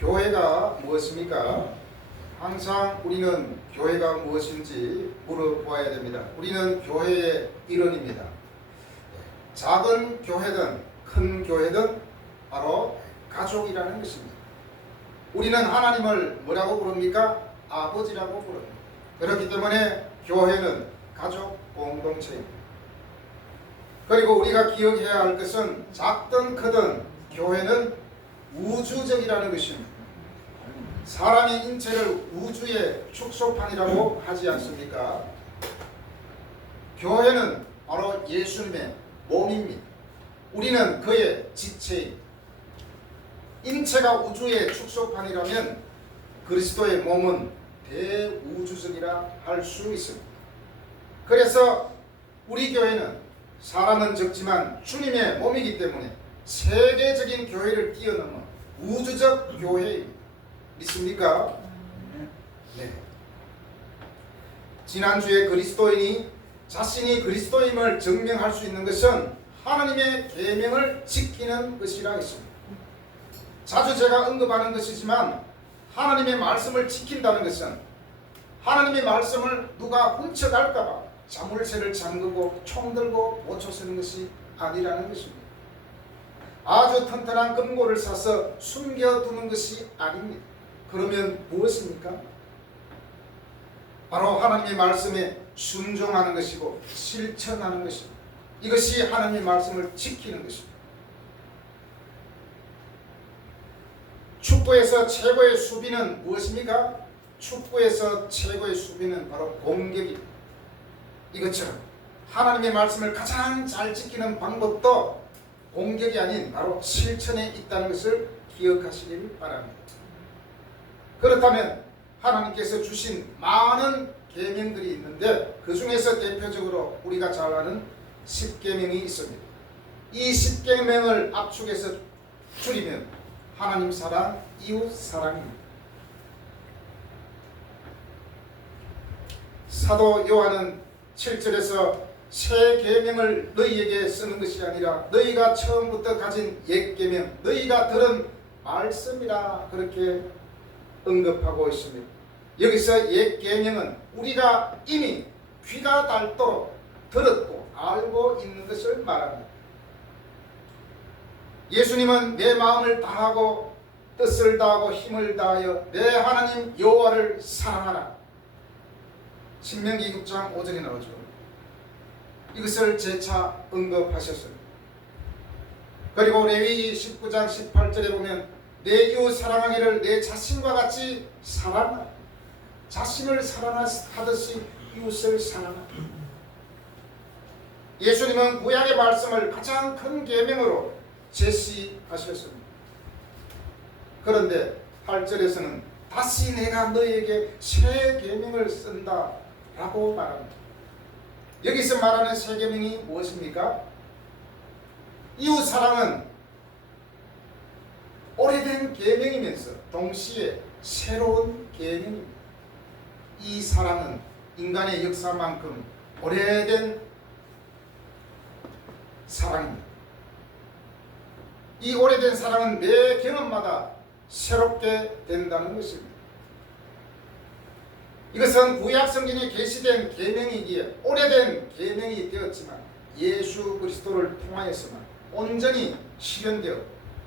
교회가 무엇입니까? 항상 우리는 교회가 무엇인지 물어보아야 됩니다. 우리는 교회의 일원입니다. 작은 교회든 큰 교회든 바로 가족이라는 것입니다. 우리는 하나님을 뭐라고 부릅니까? 아버지라고 부릅니다. 그렇기 때문에 교회는 가족 공동체입니다. 그리고 우리가 기억해야 할 것은 작든 크든 교회는 우주적이라는 것입니다. 사람이 인체를 우주의 축소판이라고 하지 않습니까? 교회는 바로 예수님의 몸입니다. 우리는 그의 지체입니다. 인체가 우주의 축소판이라면 그리스도의 몸은 대우주적이라 할 수 있습니다. 그래서 우리 교회는 사람은 적지만 주님의 몸이기 때문에 세계적인 교회를 뛰어넘은 우주적 교회입니다. 믿습니까? 네. 지난주에 그리스도인이 자신이 그리스도임을 증명할 수 있는 것은 하나님의 계명을 지키는 것이라 했습니다. 자주 제가 언급하는 것이지만 하나님의 말씀을 지킨다는 것은 하나님의 말씀을 누가 훔쳐갈까봐 자물쇠를 잠그고 총 들고 보초 서는 것이 아니라는 것입니다. 아주 튼튼한 금고를 사서 숨겨두는 것이 아닙니다. 그러면 무엇입니까? 바로 하나님의 말씀에 순종하는 것이고 실천하는 것입니다. 이것이 하나님의 말씀을 지키는 것입니다. 축구에서 최고의 수비는 무엇입니까? 축구에서 최고의 수비는 바로 공격입니다. 이것처럼 하나님의 말씀을 가장 잘 지키는 방법도 공격이 아닌 바로 실천에 있다는 것을 기억하시길 바랍니다. 그렇다면 하나님께서 주신 많은 계명들이 있는데 그 중에서 대표적으로 우리가 잘 아는 10계명이 있습니다. 이 10계명을 압축해서 줄이면 하나님 사랑, 이웃 사랑입니다. 사도 요한은 7절에서 새 계명을 너희에게 쓰는 것이 아니라 너희가 처음부터 가진 옛 계명, 너희가 들은 말씀이라 그렇게 언급하고 있습니다. 여기서 옛 계명은 우리가 이미 귀가 닳도록 들었고 알고 있는 것을 말합니다. 예수님은 내 마음을 다하고 뜻을 다하고 힘을 다하여 내 하나님 여호와를 사랑하라. 신명기 6장 5절에 나오죠. 이것을 재차 언급하셨습니다. 그리고 레위기 19장 18절에 보면 내 이웃 사랑하기를 내 자신과 같이 사랑하라. 자신을 사랑하듯이 이웃을 사랑하라. 예수님은 구약의 말씀을 가장 큰 계명으로 제시하셨습니다. 그런데 8절에서는 다시 내가 너희에게 새 계명을 쓴다 라고 말합니다. 여기서 말하는 새 계명이 무엇입니까? 이웃 사랑은 오래된 계명이면서 동시에 새로운 계명입니다. 이 사랑은 인간의 역사만큼 오래된 사랑입니다. 이 오래된 사랑은 매 경험마다 새롭게 된다는 것입니다. 이것은 구약 성경에 계시된 계명이기에 오래된 계명이 되었지만 예수 그리스도를 통하여서만 온전히 실현되어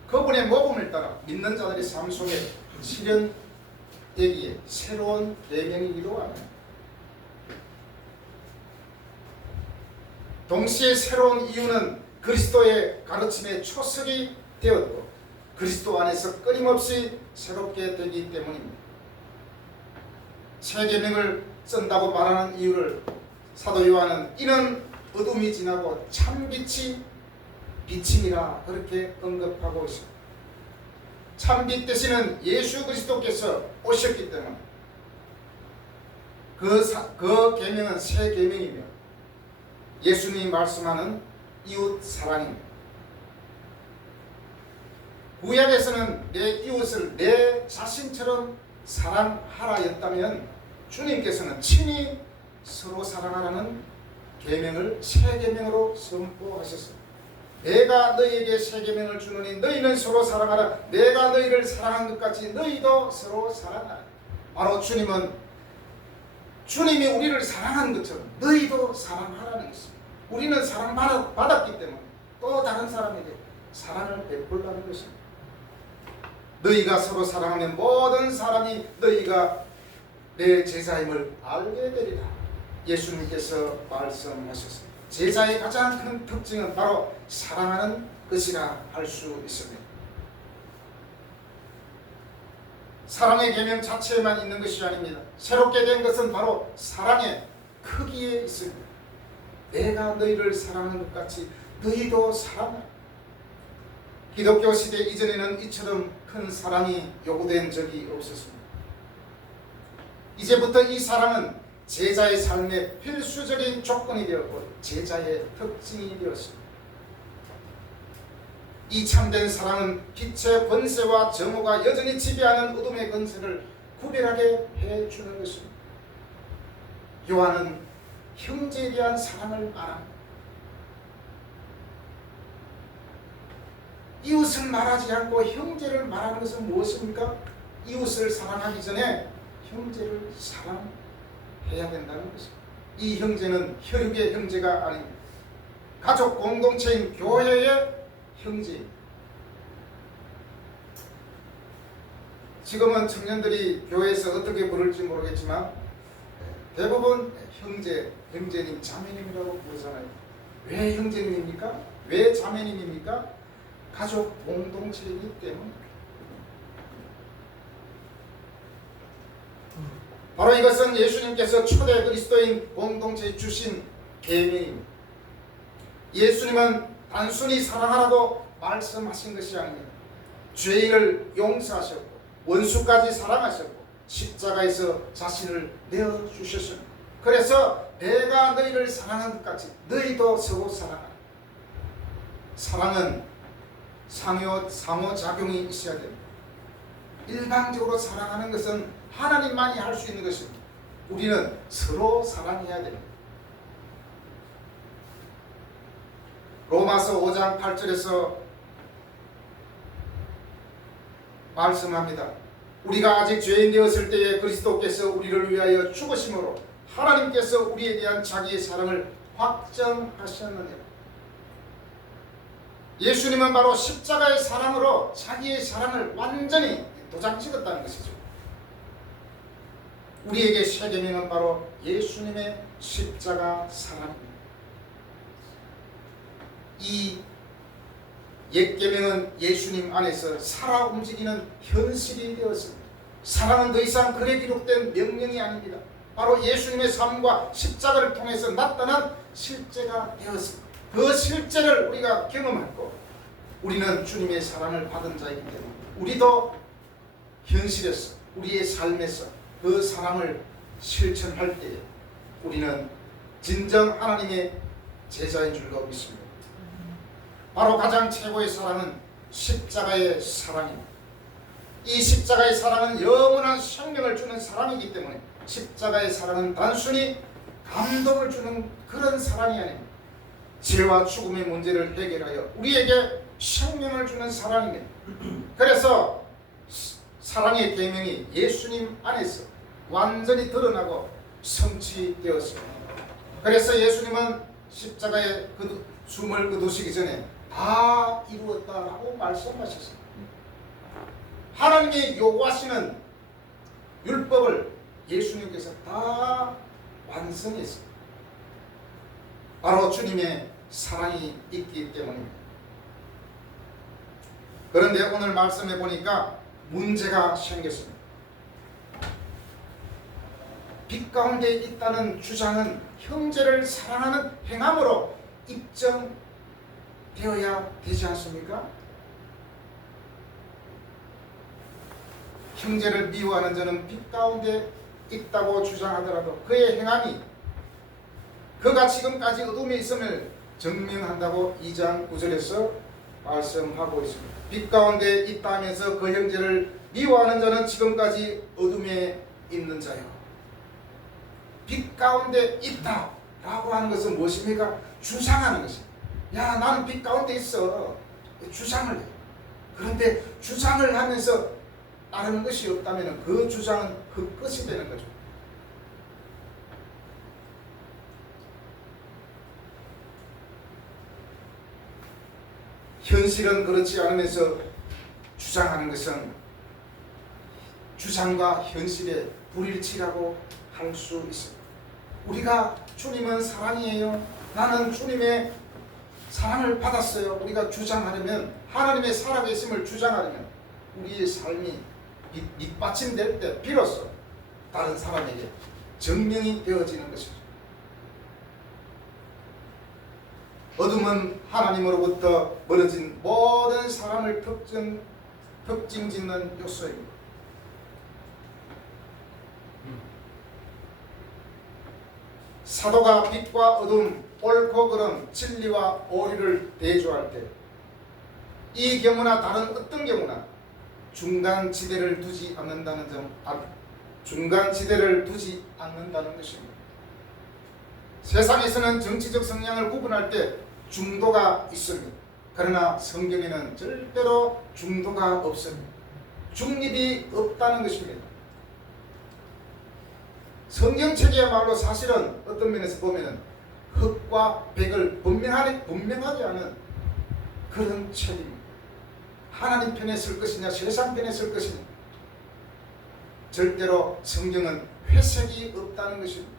그분의 모범을 따라 믿는 자들의 삶 속에 실현되기에 새로운 계명이기도 합니다. 동시에 새로운 이유는 그리스도의 가르침의 초석이 되었고 그리스도 안에서 끊임없이 새롭게 되기 때문입니다. 새 계명을 쓴다고 말하는 이유를 사도 요한은 이는 어둠이 지나고 참빛이 비침이라 그렇게 언급하고 있습니다. 참빛 대신은 예수 그리스도께서 오셨기 때문에 그 계명은 새 계명이며 예수님이 말씀하는 이웃 사랑입니다. 구약에서는 내 이웃을 내 자신처럼 사랑하라였다면 주님께서는 친히 서로 사랑하라는 계명을 새 계명으로 선포하셨습니다. 내가 너희에게 새 계명을 주노니 너희는 서로 사랑하라. 내가 너희를 사랑한 것 같이 너희도 서로 사랑하라. 바로 주님이 우리를 사랑한 것처럼 너희도 사랑하라는 것입니다. 우리는 사랑받았기 때문에 또 다른 사람에게 사랑을 베풀라는 것입니다. 너희가 서로 사랑하면 모든 사람이 너희가 내 제자임을 알게 되리라. 예수님께서 말씀하셨습니다. 제자의 가장 큰 특징은 바로 사랑하는 것이라 할 수 있습니다. 사랑의 계명 자체에만 있는 것이 아닙니다. 새롭게 된 것은 바로 사랑의 크기에 있습니다. 내가 너희를 사랑하는 것 같이 너희도 사랑하라. 기독교 시대 이전에는 이처럼 큰 사랑이 요구된 적이 없었습니다. 이제부터 이 사랑은 제자의 삶의 필수적인 조건이 되었고 제자의 특징이 되었습니다. 이 참된 사랑은 빛의 권세와 정오가 여전히 지배하는 어둠의 권세를 구별하게 해주는 것입니다. 요한은 형제에 대한 사랑을 말합니다. 이웃을 말하지 않고 형제를 말하는 것은 무엇입니까? 이웃을 사랑하기 전에 형제를 사랑해야 된다는 것입니다. 이 형제는 혈육의 형제가 아닙니다. 가족 공동체인 교회의 형제입니다. 지금은 청년들이 교회에서 어떻게 부를지 모르겠지만 대부분 형제님, 자매님이라고 부르잖아요. 왜 형제님입니까? 왜 자매님입니까? 가족 공동체이기 때문에. 바로 이것은 예수님께서 초대 그리스도인 공동체에 주신 계명입니다. 예수님은 단순히 사랑하라고 말씀하신 것이 아닙니다. 죄인을 용서하셨고 원수까지 사랑하셨고 십자가에서 자신을 내어주셨습니다. 그래서 내가 너희를 사랑한 것 같이 너희도 서로 사랑하라. 사랑은 상호작용이 있어야 됩니다. 일방적으로 사랑하는 것은 하나님만이 할 수 있는 것입니다. 우리는 서로 사랑해야 됩니다. 로마서 5장 8절에서 말씀합니다. 우리가 아직 죄인 되었을 때에 그리스도께서 우리를 위하여 죽으심으로 하나님께서 우리에 대한 자기의 사랑을 확정하셨느니라. 예수님은 바로 십자가의 사랑으로 자기의 사랑을 완전히 도장 찍었다는 것이죠. 우리에게 새 계명은 바로 예수님의 십자가 사랑입니다. 이 옛 계명은 예수님 안에서 살아 움직이는 현실이 되었습니다. 사랑은 더 이상 글에 기록된 명령이 아닙니다. 바로 예수님의 삶과 십자가를 통해서 나타난 실제가 되었습니다. 그 실제를 우리가 경험했고 우리는 주님의 사랑을 받은 자이기 때문에 우리도 현실에서 우리의 삶에서 그 사랑을 실천할 때에 우리는 진정 하나님의 제자인 줄로 믿습니다. 바로 가장 최고의 사랑은 십자가의 사랑입니다. 이 십자가의 사랑은 영원한 생명을 주는 사랑이기 때문에 십자가의 사랑은 단순히 감동을 주는 그런 사랑이 아닙니다. 죄와 죽음의 문제를 해결하여 우리에게 생명을 주는 사랑입니다. 그래서 사랑의 계명이 예수님 안에서 완전히 드러나고 성취되었습니다. 그래서 예수님은 십자가에 숨을 거두시기 전에 다 이루었다라고 말씀하셨습니다. 하나님이 요구하시는 율법을 예수님께서 다 완성했습니다. 바로 주님의 사랑이 있기 때문입니다. 그런데 오늘 말씀해 보니까 문제가 생겼습니다. 빛 가운데 있다는 주장은 형제를 사랑하는 행함으로 입증되어야 되지 않습니까? 형제를 미워하는 자는 빛 가운데 있다고 주장하더라도 그의 행함이 그가 지금까지 어둠에 있음을 증명한다고 2장 9절에서 말씀하고 있습니다. 빛 가운데 있다 하면서 그 형제를 미워하는 자는 지금까지 어둠에 있는 자요. 빛 가운데 있다 라고 하는 것은 무엇입니까? 주장하는 것입니다. 야, 나는 빛 가운데 있어. 주장을 해. 그런데 주장을 하면서 다른 것이 없다면 그 주장은 헛것이 되는 거죠. 현실은 그렇지 않으면서 주장하는 것은 주장과 현실의 불일치라고 할 수 있습니다. 우리가 주님은 사랑이에요. 나는 주님의 사랑을 받았어요. 우리가 주장하려면, 하나님의 살아계심을 주장하려면 우리의 삶이 밑받침될 때 비로소 다른 사람에게 증명이 되어지는 것이죠. 어둠은 하나님으로부터 멀어진 모든 사람을 특징 짓는 요소입니다. 사도가 빛과 어둠, 옳고 그름, 진리와 오리를 대조할 때 이 경우나 다른 어떤 경우나 중간지대를 두지 않는다는 것입니다. 세상에서는 정치적 성향을 구분할 때 중도가 있습니다. 그러나 성경에는 절대로 중도가 없습니다. 중립이 없다는 것입니다. 성경책이야말로 사실은 어떤 면에서 보면 흑과 백을 분명하게 하는 그런 책입니다. 하나님 편에 설 것이냐 세상 편에 설 것이냐, 절대로 성경은 회색이 없다는 것입니다.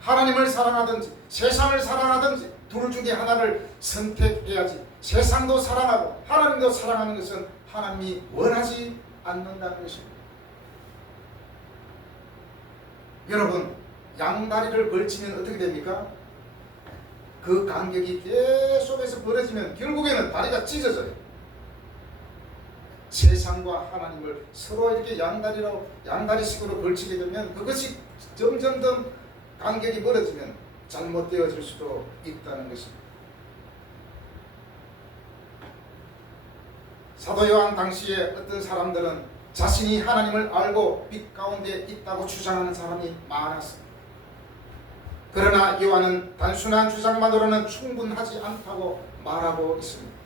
하나님을 사랑하든지 세상을 사랑하든지 둘 중에 하나를 선택해야지. 세상도 사랑하고 하나님도 사랑하는 것은 하나님이 원하지 않는다는 것입니다. 여러분, 양다리를 걸치면 어떻게 됩니까? 그 간격이 계속해서 벌어지면 결국에는 다리가 찢어져요. 세상과 하나님을 서로 이렇게 양다리식으로 걸치게 되면 그것이 점점 더 간격이 멀어지면 잘못되어질 수도 있다는 것입니다. 사도 요한 당시에 어떤 사람들은 자신이 하나님을 알고 빛 가운데 있다고 주장하는 사람이 많았습니다. 그러나 요한은 단순한 주장만으로는 충분하지 않다고 말하고 있습니다.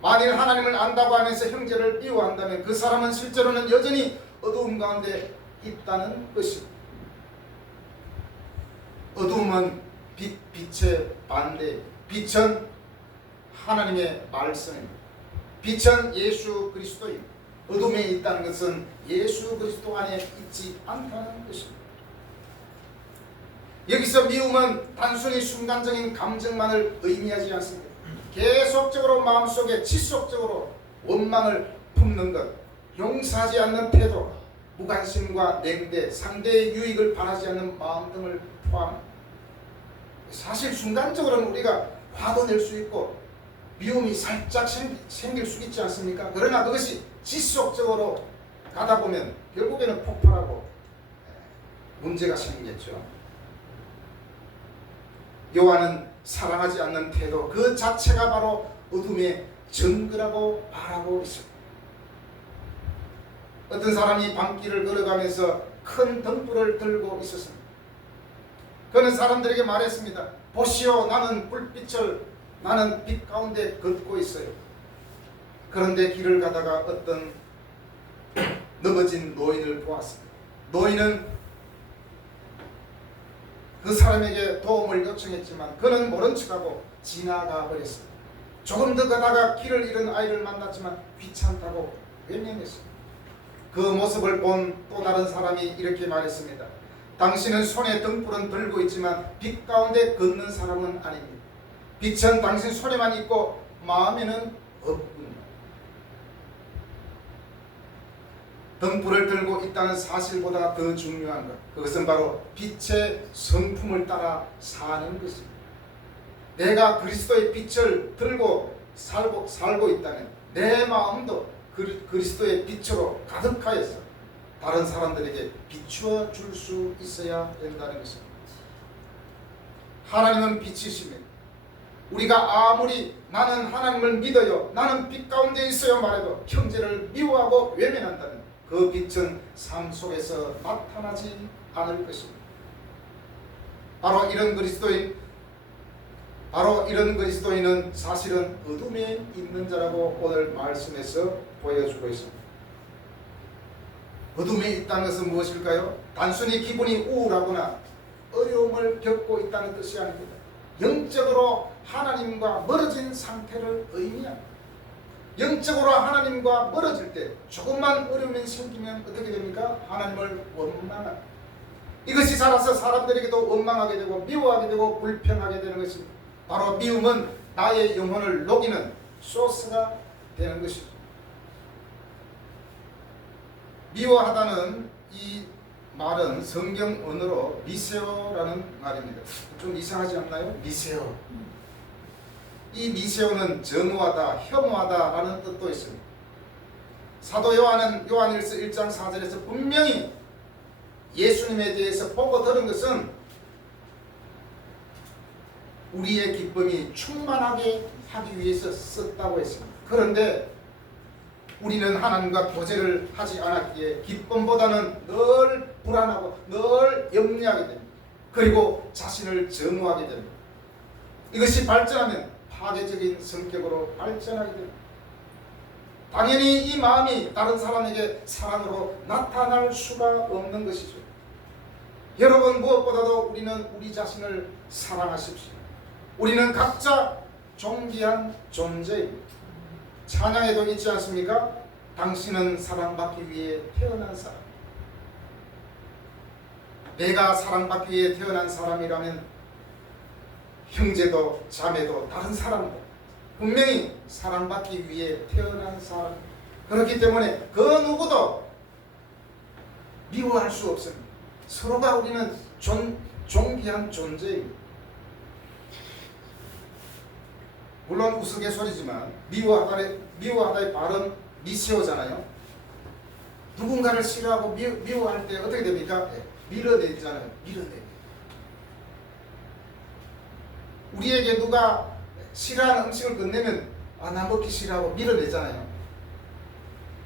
만일 하나님을 안다고 하면서 형제를 미워한다면 그 사람은 실제로는 여전히 어두움 가운데 있다는 것입니다. 어두움은 빛의 반대, 빛은 하나님의 말씀입니다. 빛은 예수 그리스도입니다. 어둠에 있다는 것은 예수 그리스도 안에 있지 않다는 것입니다. 여기서 미움은 단순히 순간적인 감정만을 의미하지 않습니다. 계속적으로 마음속에 지속적으로 원망을 품는 것, 용서하지 않는 태도, 무관심과 냉대, 상대의 유익을 바라지 않는 마음 등을 포함합니다. 사실 순간적으로는 우리가 화도 낼 수 있고 미움이 살짝 생길 수 있지 않습니까? 그러나 그것이 지속적으로 가다 보면 결국에는 폭발하고 문제가 생기겠죠. 요한은 사랑하지 않는 태도 그 자체가 바로 어둠의 증거라고 말하고 있습니다. 어떤 사람이 밤길을 걸어가면서 큰 등불을 들고 있었습니다. 그는 사람들에게 말했습니다. 보시오, 나는 빛 가운데 걷고 있어요. 그런데 길을 가다가 어떤 넘어진 노인을 보았습니다. 노인은 그 사람에게 도움을 요청했지만 그는 모른 척하고 지나가 버렸습니다. 조금 더 가다가 길을 잃은 아이를 만났지만 귀찮다고 외면했습니다. 그 모습을 본 또 다른 사람이 이렇게 말했습니다. 당신은 손에 등불은 들고 있지만 빛 가운데 걷는 사람은 아닙니다. 빛은 당신 손에만 있고 마음에는 없군요. 등불을 들고 있다는 사실보다 더 중요한 것, 그것은 바로 빛의 성품을 따라 사는 것입니다. 내가 그리스도의 빛을 들고 살고 있다면 내 마음도 그리스도의 빛으로 가득하여서 다른 사람들에게 비추어 줄 수 있어야 된다는 것입니다. 하나님은 빛이시며 우리가 아무리 나는 하나님을 믿어요, 나는 빛 가운데 있어요 말해도 형제를 미워하고 외면한다면 그 빛은 삶 속에서 나타나지 않을 것입니다. 바로 이런 그리스도인은 사실은 어둠에 있는 자라고 오늘 말씀에서 보여주고 있습니다. 어둠에 있다는 것은 무엇일까요? 단순히 기분이 우울하거나 어려움을 겪고 있다는 뜻이 아닙니다. 영적으로 하나님과 멀어진 상태를 의미합니다. 영적으로 하나님과 멀어질 때 조금만 어려움이 생기면 어떻게 됩니까? 하나님을 원망합니다. 이것이 자라서 사람들에게도 원망하게 되고 미워하게 되고 불평하게 되는 것입니다. 바로 미움은 나의 영혼을 녹이는 소스가 되는 것이죠. 미워하다는 이 말은 성경 언어로 미세오라는 말입니다. 좀 이상하지 않나요? 미세오. 이 미세오는 정오하다, 혐오하다라는 뜻도 있습니다. 사도 요한은 요한일서 1장 4절에서 분명히 예수님에 대해서 보고 들은 것은 우리의 기쁨이 충만하게 하기 위해서 썼다고 했습니다. 그런데 우리는 하나님과 교제를 하지 않았기에 기쁨보다는 늘 불안하고 늘 염려하게 됩니다. 그리고 자신을 정오하게 됩니다. 이것이 발전하면 파괴적인 성격으로 발전하게 됩니다. 당연히 이 마음이 다른 사람에게 사랑으로 나타날 수가 없는 것이죠. 여러분, 무엇보다도 우리는 우리 자신을 사랑하십시오. 우리는 각자 존귀한 존재입니다. 찬양에도 있지 않습니까? 당신은 사랑받기 위해 태어난 사람. 내가 사랑받기 위해 태어난 사람이라면 형제도 자매도 다른 사람도 분명히 사랑받기 위해 태어난 사람. 그렇기 때문에 그 누구도 미워할 수 없습니다. 서로가 우리는 존귀한 존재입니다. 물론 우스갯소리지만 미워하다의 발음 미세오잖아요. 누군가를 싫어하고 미워할 때 어떻게 됩니까? 밀어내잖아요. 밀어내. 우리에게 누가 싫어하는 음식을 건네면 나 먹기 싫어하고 밀어내잖아요.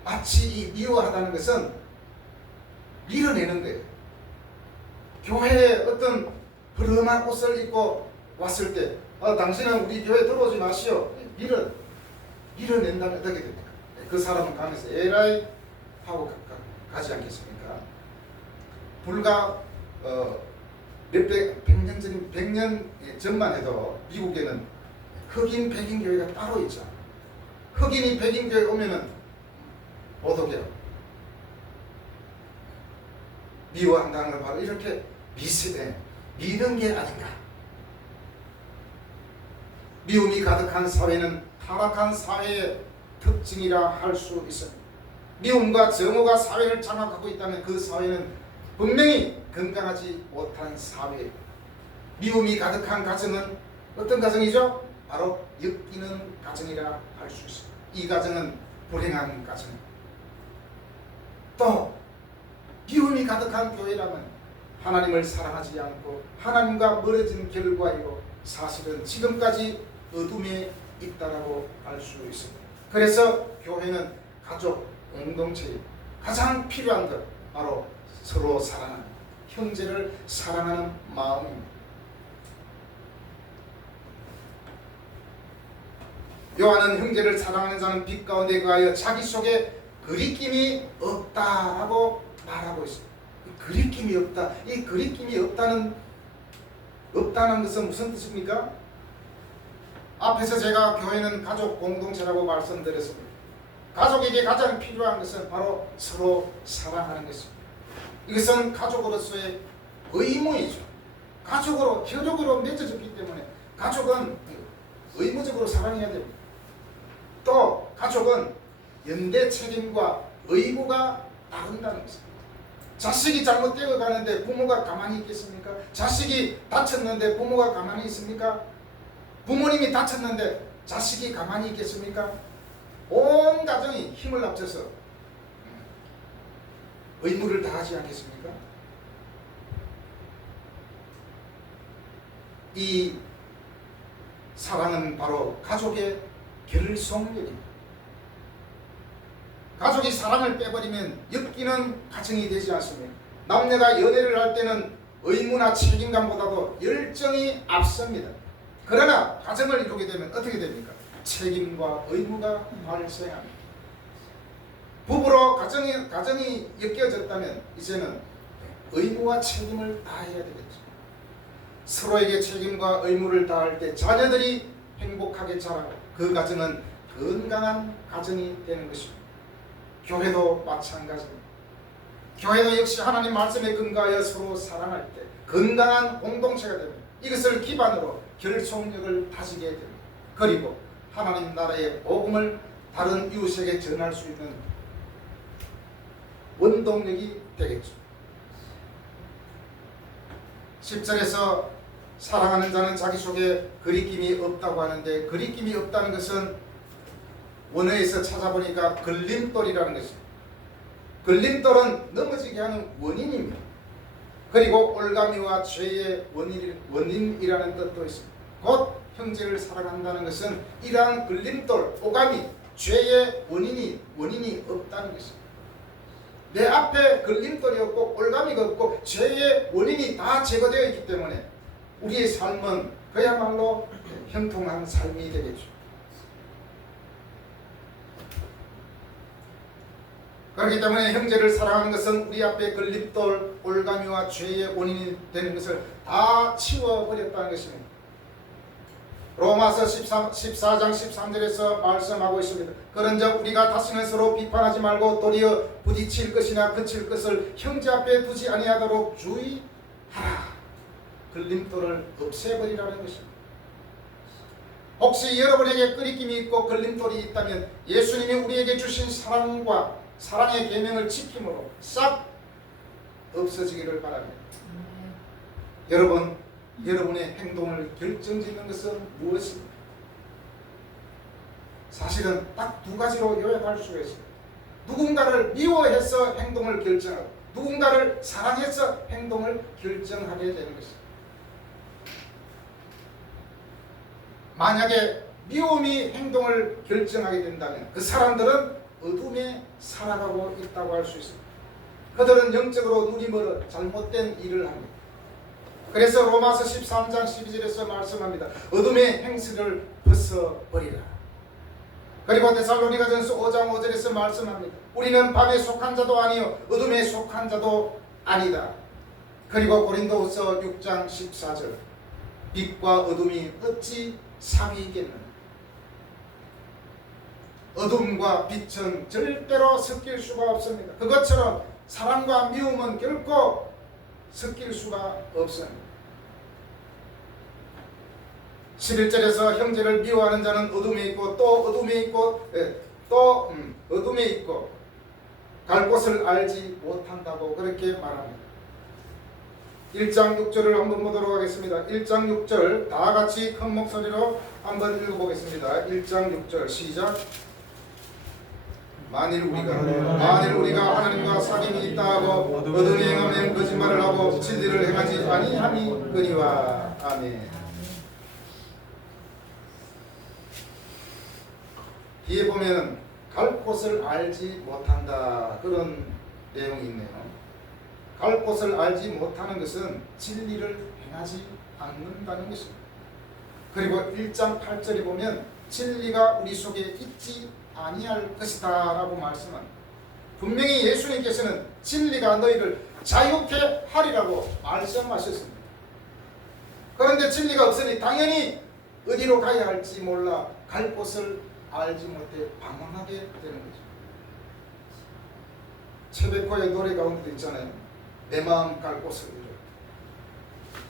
마치 이 미워하다는 것은 밀어내는 거예요. 교회에 어떤 흐름한 옷을 입고 왔을 때 당신은 우리 교회에 들어오지 마시오. 밀어낸다면 어떻게 됩니까? 그 사람은 가면서 에라이 하고 가지 않겠습니까? 불과 백년 전만 해도 미국에는 흑인 백인 교회가 따로 있죠. 흑인이 백인 교회 오면은 못 오게요. 미워한다는 걸 바로 이렇게 미는 게 아닌가. 미움이 가득한 사회는 타락한 사회의 특징이라 할 수 있습니다. 미움과 정오가 사회를 장악하고 있다면 그 사회는 분명히 건강하지 못한 사회입니다. 미움이 가득한 가정은 어떤 가정이죠? 바로 엮이는 가정이라 할 수 있습니다. 이 가정은 불행한 가정입니다. 또 미움이 가득한 교회라면 하나님을 사랑하지 않고 하나님과 멀어진 결과이고 사실은 지금까지 어둠에 있다라고 알 수 있습니다. 그래서 교회는 가족 공동체에 가장 필요한 것 바로 서로 사랑하는, 형제를 사랑하는 마음입니다. 요한은 형제를 사랑하는 자는 빛 가운데 거하여 자기 속에 그리낌이 없다라고 말하고 있습니다. 그리낌이 없다. 이 그리낌이 없다는 것은 무슨 뜻입니까? 앞에서 제가 교회는 가족 공동체라고 말씀드렸습니다. 가족에게 가장 필요한 것은 바로 서로 사랑하는 것입니다. 이것은 가족으로서의 의무이죠. 가족으로 혈육으로 맺어졌기 때문에 가족은 의무적으로 사랑해야 됩니다. 또 가족은 연대 책임과 의무가 따른다는 것입니다. 자식이 잘못되어 가는데 부모가 가만히 있겠습니까? 자식이 다쳤는데 부모가 가만히 있습니까? 부모님이 다쳤는데 자식이 가만히 있겠습니까? 온 가정이 힘을 합쳐서 의무를 다하지 않겠습니까? 이 사랑은 바로 가족의 결속력입니다. 가족이 사랑을 빼버리면 엮이는 가정이 되지 않습니까? 남녀가 연애를 할 때는 의무나 책임감보다도 열정이 앞섭니다. 그러나 가정을 이루게 되면 어떻게 됩니까? 책임과 의무가 발생합니다. 부부로 가정이 엮여졌다면 이제는 의무와 책임을 다해야 되겠죠. 서로에게 책임과 의무를 다할 때 자녀들이 행복하게 자라고 그 가정은 건강한 가정이 되는 것입니다. 교회도 마찬가지입니다. 교회도 역시 하나님 말씀에 근거하여 서로 사랑할 때 건강한 공동체가 됩니다. 이것을 기반으로 결속력을 다지게 됩니다. 그리고 하나님 나라의 복음을 다른 이웃에게 전할 수 있는 원동력이 되겠죠. 10절에서 사랑하는 자는 자기 속에 거리낌이 없다고 하는데, 거리낌이 없다는 것은 원어에서 찾아보니까 걸림돌이라는 것입니다. 걸림돌은 넘어지게 하는 원인입니다. 그리고 올가미와 죄의 원인이라는 뜻도 있습니다. 곧 형제를 사랑한다는 것은 이러한 걸림돌, 오가미, 죄의 원인이 없다는 것입니다. 내 앞에 걸림돌이 없고 올가미가 없고 죄의 원인이 다 제거되어 있기 때문에 우리의 삶은 그야말로 형통한 삶이 되겠죠. 그렇기 때문에 형제를 사랑하는 것은 우리 앞에 걸림돌, 올가미와 죄의 원인이 되는 것을 다 치워버렸다는 것입니다. 로마서 14장 13절에서 말씀하고 있습니다. 그런즉 우리가 다시는 서로 비판하지 말고 도리어 부딪힐 것이나 그칠 것을 형제 앞에 두지 아니하도록 주의하라. 걸림돌을 없애버리라는 것입니다. 혹시 여러분에게 끄리낌이 있고 걸림돌이 있다면 예수님이 우리에게 주신 사랑과 사랑의 계명을 지킴으로 싹 없어지기를 바랍니다. 여러분의 행동을 결정짓는 것은 무엇입니까? 사실은 딱 두 가지로 요약할 수가 있습니다. 누군가를 미워해서 행동을 결정하고 누군가를 사랑해서 행동을 결정하게 되는 것입니다. 만약에 미움이 행동을 결정하게 된다면 그 사람들은 어둠에 살아가고 있다고 할 수 있습니다. 그들은 영적으로 눈이 멀어 잘못된 일을 합니다. 그래서 로마서 13장 12절에서 말씀합니다. 어둠의 행실을 벗어버리라. 그리고 데살로니가전서 5장 5절에서 말씀합니다. 우리는 밤에 속한 자도 아니요 어둠에 속한 자도 아니다. 그리고 고린도후서 6장 14절 빛과 어둠이 어찌 사귀겠느냐. 어둠과 빛은 절대로 섞일 수가 없습니다. 그것처럼 사랑과 미움은 결코 섞일 수가 없습니다. 11절에서 형제를 미워하는 자는 어둠에 있고 또 어둠에 있고 갈 곳을 알지 못한다고 그렇게 말합니다. 1장 6절을 한번 보도록 하겠습니다. 1장 6절 다 같이 큰 목소리로 한번 읽어보겠습니다. 1장 6절 시작. 만일 우리가 하나님과 사귐이 있다 하고 어둠에 행하면 거짓말을 하고 진리를 행하지 아니함이거니와. 아멘. 뒤에 보면 갈 곳을 알지 못한다 그런 내용이 있네요. 갈 곳을 알지 못하는 것은 진리를 행하지 않는다는 것입니다. 그리고 1장 8절에 보면 진리가 우리 속에 있지 아니할 것이다 라고 말씀합니다. 분명히 예수님께서는 진리가 너희를 자유케 하리라고 말씀하셨습니다. 그런데 진리가 없으니 당연히 어디로 가야 할지 몰라 갈 곳을 알지 못해 방황하게 되는 거죠. 최백호의 노래 가운데 있잖아요. 내 마음 갈 곳을 잃어.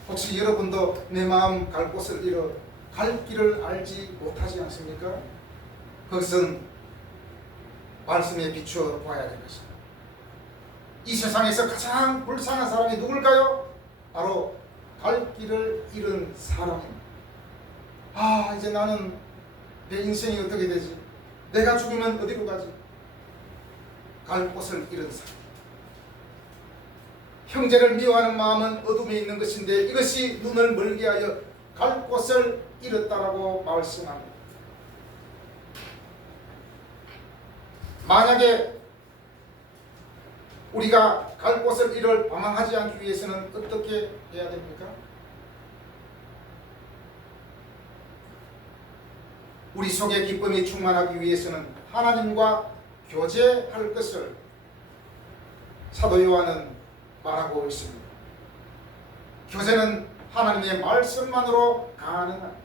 혹시 여러분도 내 마음 갈 곳을 잃어 갈 길을 알지 못하지 않습니까? 그것은 말씀에 비추어 봐야 될 것입니다. 이 세상에서 가장 불쌍한 사람이 누굴까요? 바로 갈 길을 잃은 사람입니다. 이제 나는 내 인생이 어떻게 되지? 내가 죽으면 어디로 가지? 갈 곳을 잃은 사람. 형제를 미워하는 마음은 어둠에 있는 것인데 이것이 눈을 멀게 하여 갈 곳을 잃었다라고 말씀합니다. 만약에 우리가 갈 곳을 잃을 방황하지 않기 위해서는 어떻게 해야 됩니까? 우리 속에 기쁨이 충만하기 위해서는 하나님과 교제할 것을 사도 요한은 말하고 있습니다. 교제는 하나님의 말씀만으로 가능합니다.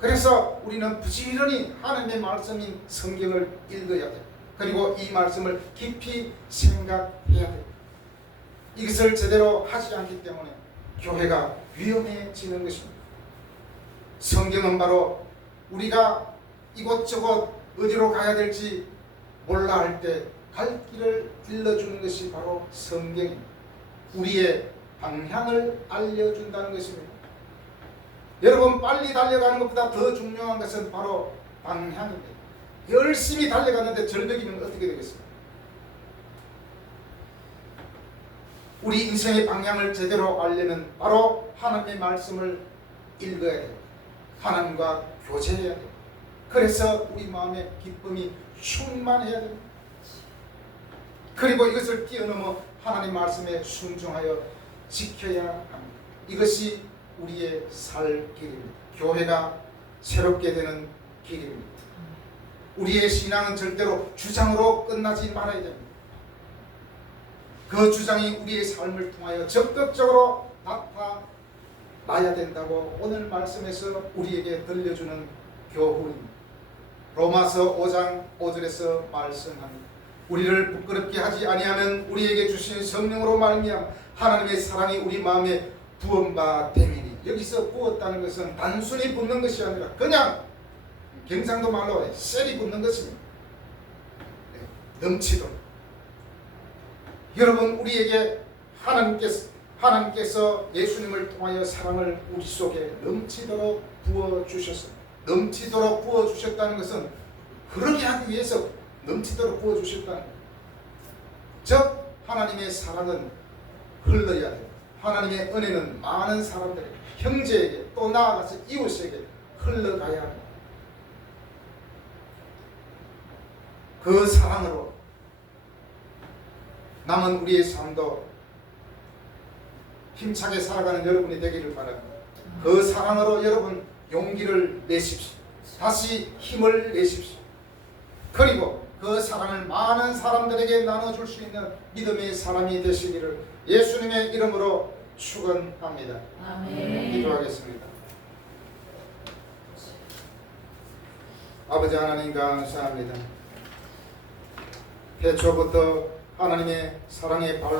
그래서 우리는 부지런히 하나님의 말씀인 성경을 읽어야 돼요. 그리고 이 말씀을 깊이 생각해야 돼요. 이것을 제대로 하지 않기 때문에 교회가 위험해지는 것입니다. 성경은 바로 우리가 이곳저곳 어디로 가야 될지 몰라 할 때 갈 길을 일러주는 것이 바로 성경입니다. 우리의 방향을 알려준다는 것입니다. 여러분, 빨리 달려가는 것보다 더 중요한 것은 바로 방향입니다. 열심히 달려가는데 절벽이면 어떻게 되겠습니까? 우리 인생의 방향을 제대로 알려면 바로 하나님의 말씀을 읽어야 돼요. 하나님과 교제해야 돼요. 그래서 우리 마음에 기쁨이 충만해야 됩니다. 그리고 이것을 뛰어넘어 하나님 말씀에 순종하여 지켜야 합니다. 이것이 우리의 살 길입니다. 교회가 새롭게 되는 길입니다. 우리의 신앙은 절대로 주장으로 끝나지 말아야 됩니다. 그 주장이 우리의 삶을 통하여 적극적으로 나타나야 된다고 오늘 말씀에서 우리에게 들려주는 교훈입니다. 로마서 5장 5절에서 말씀합니다. 우리를 부끄럽게 하지 아니하면 우리에게 주신 성령으로 말미암아 하나님의 사랑이 우리 마음에 부은 바 됨이니. 여기서 부었다는 것은 단순히 붓는 것이 아니라 그냥 경상도 말로 셀이 붓는 것입니다. 넘치도록. 여러분, 우리에게 하나님께서 예수님을 통하여 사랑을 우리 속에 넘치도록 부어주셨습니다. 넘치도록 부어주셨다는 것은 그렇게 하기 위해서 넘치도록 부어주셨다는 거예요. 즉 하나님의 사랑은 흘러야 돼요. 하나님의 은혜는 많은 사람들에게, 형제에게, 또 나아가서 이웃에게 흘러가야 합니다. 그 사랑으로 남은 우리의 삶도 힘차게 살아가는 여러분이 되기를 바랍니다. 그 사랑으로 여러분 용기를 내십시오. 다시 힘을 내십시오. 그리고 그 사랑을 많은 사람들에게 나눠줄 수 있는 믿음의 사람이 되시기를 예수님의 이름으로 축원합니다. 아멘. 기도하겠습니다. 아버지 하나님 감사합니다. 태초부터 하나님의 사랑의 발로